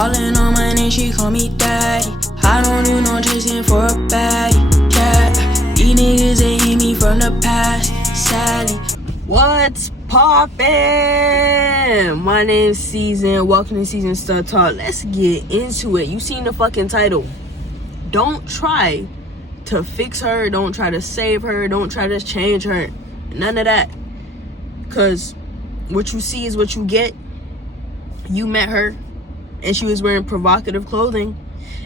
Calling on my name, she call me daddy. I don't do no chasing for a baddie. Yeah, these niggas they hit me from the past, sadly. What's poppin'? My name's Season. Welcome to Season Stud Talk. Let's get into it. You seen the fucking title. Don't try to fix her. Don't try to save her. Don't try to change her. None of that. Because what you see is what you get. You met her and she was wearing provocative clothing,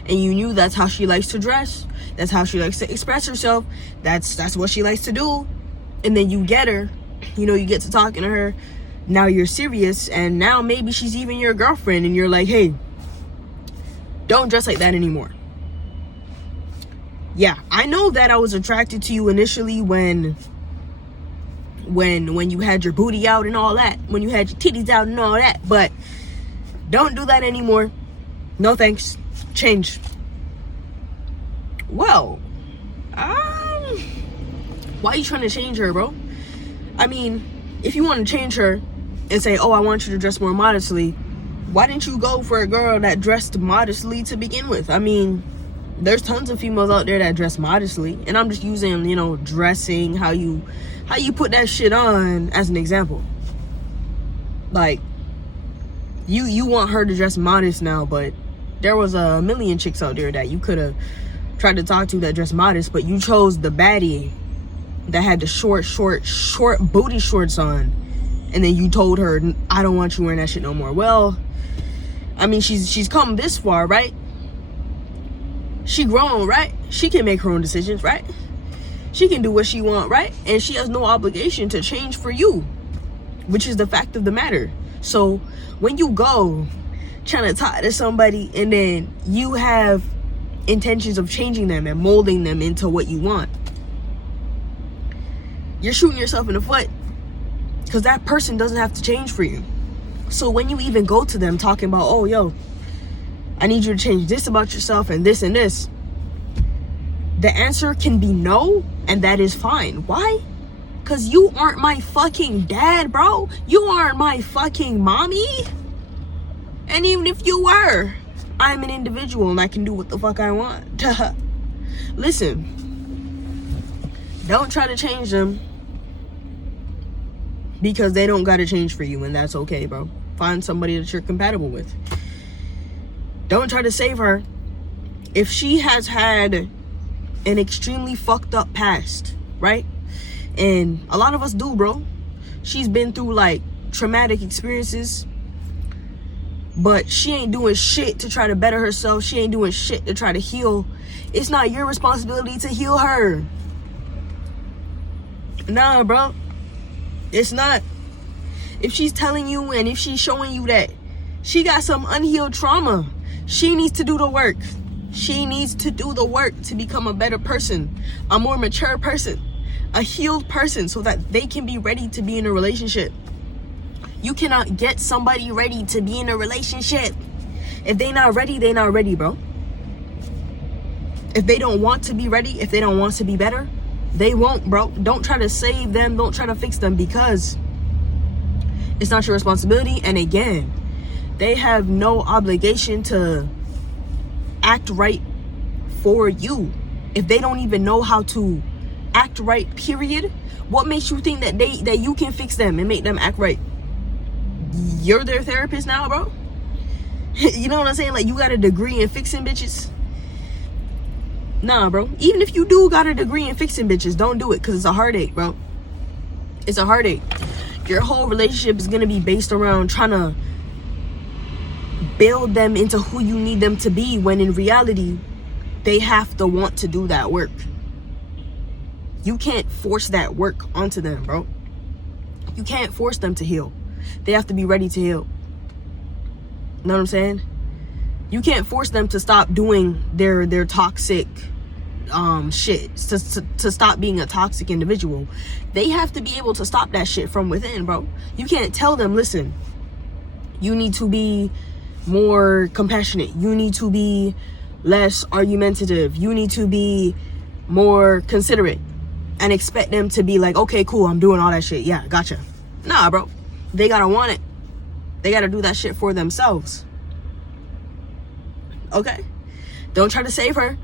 and you knew that's how she likes to dress. That's how she likes to express herself. That's what she likes to do. And then you get her. You know, you get to talking to her. Now you're serious, and now maybe she's even your girlfriend, and you're like, hey, don't dress like that anymore. Yeah, I know that I was attracted to you initially when you had your booty out and all that, when you had your titties out and all that, but don't do that anymore. No thanks. Change. Well, why are you trying to change her, bro? I mean, if you want to change her and say, oh, I want you to dress more modestly, why didn't you go for a girl that dressed modestly to begin with? I mean, there's tons of females out there that dress modestly, and I'm just using, you know, dressing, how you put that shit on as an example. Like, you want her to dress modest now, but there was a million chicks out there that you could have tried to talk to that dressed modest, but you chose the baddie that had the short booty shorts on, and then you told her, I don't want you wearing that shit no more. Well, I mean, she's come this far, right? She grown, right? She can make her own decisions, right? She can do what she want, right? And she has no obligation to change for you, which is the fact of the matter. So when you go trying to talk to somebody and then you have intentions of changing them and molding them into what you want, you're shooting yourself in the foot, because that person doesn't have to change for you. So when you even go to them talking about, oh, yo, I need you to change this about yourself and this and this, the answer can be no, and that is fine. Why? Because you aren't my fucking dad, bro. You aren't my fucking mommy. And even if you were, I'm an individual and I can do what the fuck I want. Listen, don't try to change them, because they don't gotta change for you, and that's okay, bro. Find somebody that you're compatible with. Don't try to save her. If she has had an extremely fucked up past, right? And a lot of us do, bro. She's been through like traumatic experiences, but she ain't doing shit to try to better herself. She ain't doing shit to try to heal. It's not your responsibility to heal her. Nah, bro. It's not. If she's telling you and if she's showing you that she got some unhealed trauma, she needs to do the work. She needs to do the work to become a better person, a more mature person, a healed person, so that they can be ready to be in a relationship. You cannot get somebody ready to be in a relationship. If they not ready, they not ready, bro. If they don't want to be ready, if they don't want to be better, they won't, bro. Don't try to save them. Don't try to fix them, because it's not your responsibility. And again, they have no obligation to act right for you. If they don't even know how to act right, period, what makes you think that you can fix them and make them act right? You're their therapist now, bro? You know what I'm saying? Like, you got a degree in fixing bitches? Nah, bro. Even if you do got a degree in fixing bitches, don't do it, because it's a heartache, bro. It's a heartache. Your whole relationship is going to be based around trying to build them into who you need them to be, when in reality, they have to want to do that work. You can't force that work onto them, bro. You can't force them to heal. They have to be ready to heal. You know what I'm saying? You can't force them to stop doing their toxic shit, to stop being a toxic individual. They have to be able to stop that shit from within, bro. You can't tell them, listen, you need to be more compassionate, you need to be less argumentative, you need to be more considerate, and expect them to be like, okay, cool, I'm doing all that shit, yeah, gotcha. Nah, bro. They gotta want it. They gotta do that shit for themselves. okay? Don't try to save her.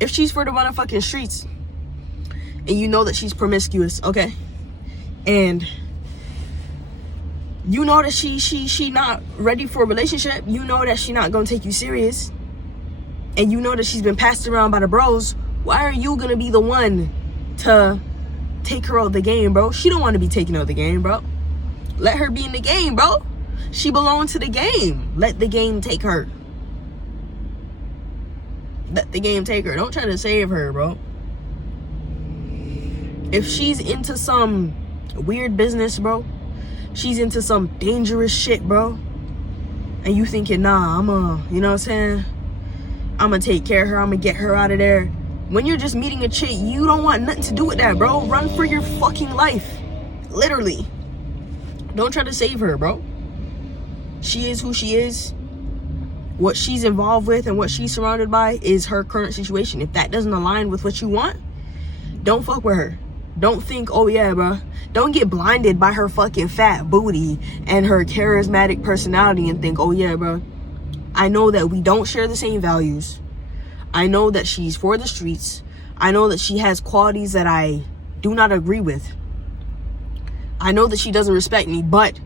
If she's for the motherfucking streets and you know that she's promiscuous, okay? And you know that she not ready for a relationship. You know that she not gonna take you serious. And you know that she's been passed around by the bros. Why are you gonna be the one to take her out of the game, bro? She don't want to be taken out of the game, bro. Let her be in the game, bro. She belongs to the game. Let the game take her. Let the game take her. Don't try to save her, bro. If she's into some weird business, bro, she's into some dangerous shit, bro, and you thinking, nah, you know what I'm saying? I'm gonna take care of her. I'm gonna get her out of there. When you're just meeting a chick, you don't want nothing to do with that, bro. Run for your fucking life. Literally. Don't try to save her, bro. She is who she is. What she's involved with and what she's surrounded by is her current situation. If that doesn't align with what you want, don't fuck with her. Don't think, oh yeah, bro. Don't get blinded by her fucking fat booty and her charismatic personality and think, oh yeah, bro. I know that we don't share the same values. I know that she's for the streets. I know that she has qualities that I do not agree with. I know that she doesn't respect me, but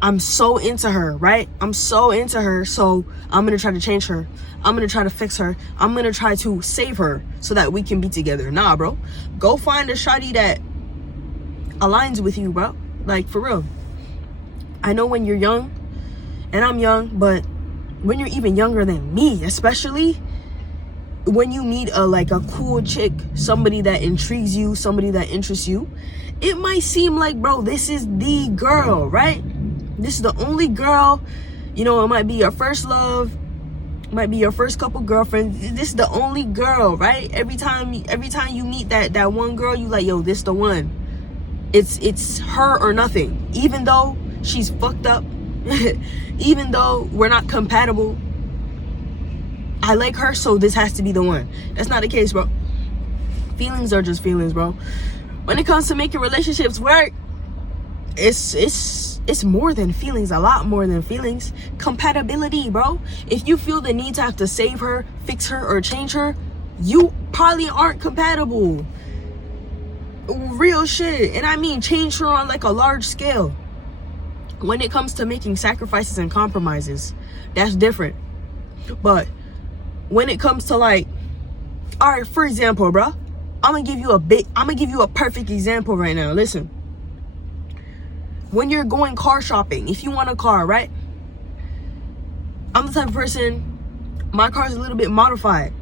I'm so into her, right? I'm so into her, so I'm gonna try to change her. I'm gonna try to fix her. I'm gonna try to save her so that we can be together. Nah, bro. Go find a shawty that aligns with you, bro. Like, for real. I know when you're young, and I'm young, but when you're even younger than me, especially, when you meet a cool chick, somebody that intrigues you, somebody that interests you, it might seem like, bro, this is the girl, right? This is the only girl. You know, it might be your first love, might be your first couple girlfriends. This is the only girl, right? Every time you meet that one girl, you like, yo, this the one. It's her or nothing. Even though she's fucked up, even though we're not compatible, I like her, so this has to be the one. That's not the case, bro. Feelings are just feelings, bro. When it comes to making relationships work, it's more than feelings, a lot more than feelings. Compatibility, bro. If you feel the need to have to save her, fix her, or change her, you probably aren't compatible. Real shit. And I mean change her on like a large scale. When it comes to making sacrifices and compromises, that's different. But when it comes to like, all right, for example, bro, I'm gonna give you a perfect example right now. Listen. When you're going car shopping, if you want a car, right? I'm the type of person, my car's a little bit modified,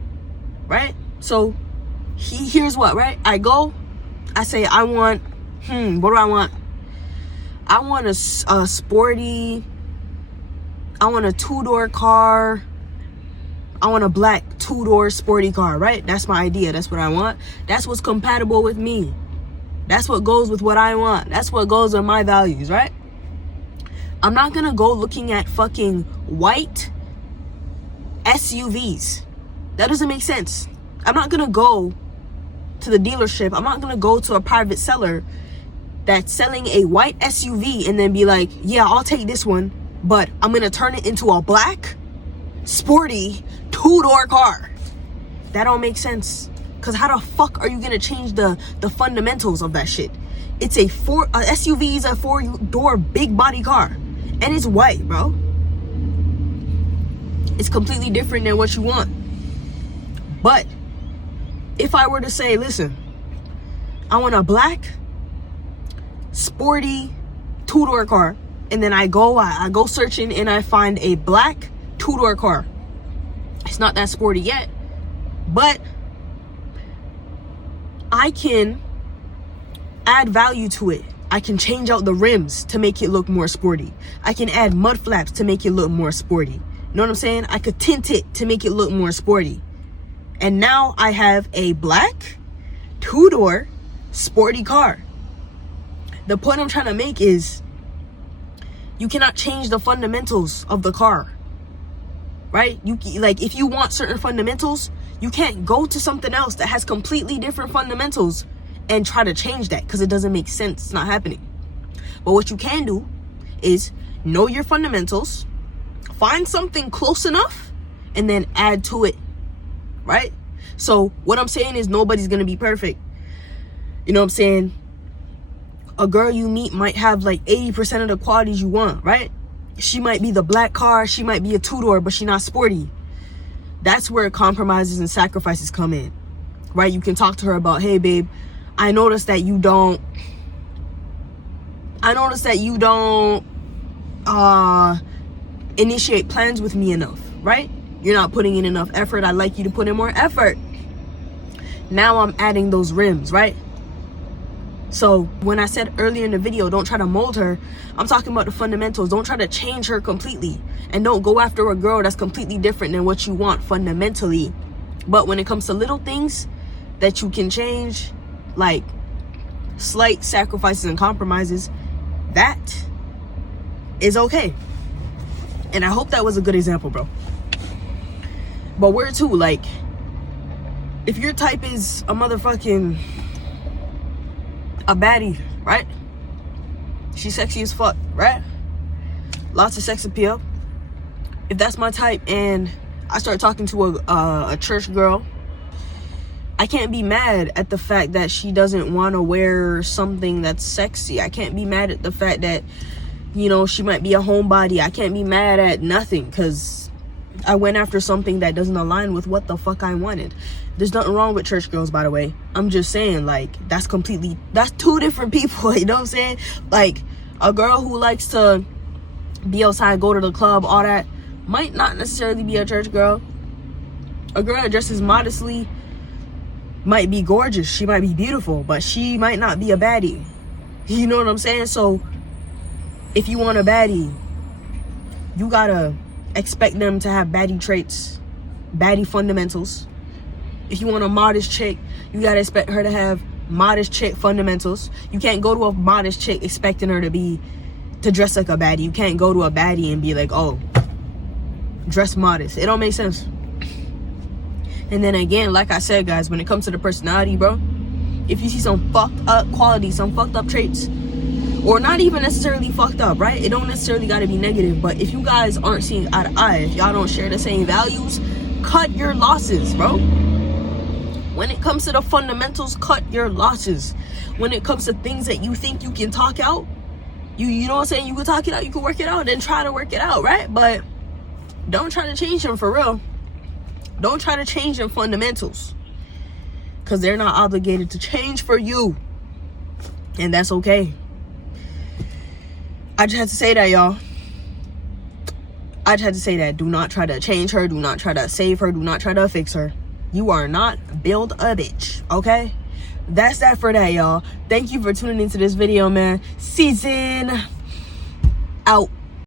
right? So here's what, right? I go, I say, I want, what do I want? I want a sporty, I want a 2-door car. I want a black 2-door sporty car, right? That's my idea. That's what I want. That's what's compatible with me. That's what goes with what I want. That's what goes with my values, right? I'm not gonna go looking at fucking white SUVs. That doesn't make sense. I'm not gonna go to the dealership. I'm not gonna go to a private seller that's selling a white SUV and then be like, yeah, I'll take this one, but I'm gonna turn it into a black, sporty, 2-door car. That don't make sense. Cause how the fuck are you gonna change the fundamentals of that shit? It's a SUV is a 4-door big body car, and it's white, bro. It's completely different than what you want. But if I were to say, listen, I want a black, sporty 2-door car, and then I go searching and I find a black 2-door car. It's not that sporty yet, but I can add value to it. I can change out the rims to make it look more sporty. I can add mud flaps to make it look more sporty. You know what I'm saying? I could tint it to make it look more sporty. And now I have a black 2-door sporty car. The point I'm trying to make is you cannot change the fundamentals of the car, right? Like, if you want certain fundamentals, you can't go to something else that has completely different fundamentals and try to change that, because it doesn't make sense. It's not happening. But what you can do is know your fundamentals, find something close enough and then add to it, right? So what I'm saying is nobody's gonna be perfect. You know what I'm saying? A girl you meet might have like 80% of the qualities you want, right? She might be the black car, she might be a two-door, but she's not sporty. That's where compromises and sacrifices come in, right? You can talk to her about, hey babe, I noticed that you don't initiate plans with me enough, right? You're not putting in enough effort. I'd like you to put in more effort. Now I'm adding those rims, right? So when I said earlier in the video, don't try to mold her, I'm talking about the fundamentals. Don't try to change her completely, and don't go after a girl that's completely different than what you want fundamentally. But when it comes to little things that you can change, like slight sacrifices and compromises, that is okay. And I hope that was a good example, bro. But where to, like, if your type is a motherfucking a baddie, right? She's sexy as fuck, right? Lots of sex appeal. If that's my type and I start talking to a church girl, I can't be mad at the fact that she doesn't want to wear something that's sexy. I can't be mad at the fact that, you know, she might be a homebody. I can't be mad at nothing because I went after something that doesn't align with what the fuck I wanted. There's nothing wrong with church girls, by the way. I'm just saying, like, that's two different people, you know what I'm saying? Like, a girl who likes to be outside, go to the club, all that, might not necessarily be a church girl. A girl that dresses modestly might be gorgeous. She might be beautiful, but she might not be a baddie. You know what I'm saying? So, if you want a baddie, you gotta expect them to have baddie traits, baddie fundamentals. If you want a modest chick, you gotta expect her to have modest chick fundamentals. You can't go to a modest chick expecting her to dress like a baddie. You can't go to a baddie and be like, oh, dress modest. It don't make sense. And then again, like I said, guys, when it comes to the personality, bro, if you see some fucked up qualities, some fucked up traits, or not even necessarily fucked up, right? It don't necessarily gotta be negative, but if you guys aren't seeing eye to eye, if y'all don't share the same values, cut your losses, bro. When it comes to the fundamentals, cut your losses. When it comes to things that you think you can talk out, you know what I'm saying? You can talk it out, you can work it out, then try to work it out, right? But don't try to change them for real. Don't try to change them fundamentals, because they're not obligated to change for you. And that's okay. I just had to say that, y'all. I just had to say that. Do not try to change her. Do not try to save her. Do not try to fix her. You are not build a bitch, okay? That's that for that, y'all. Thank you for tuning into this video, man. Season out.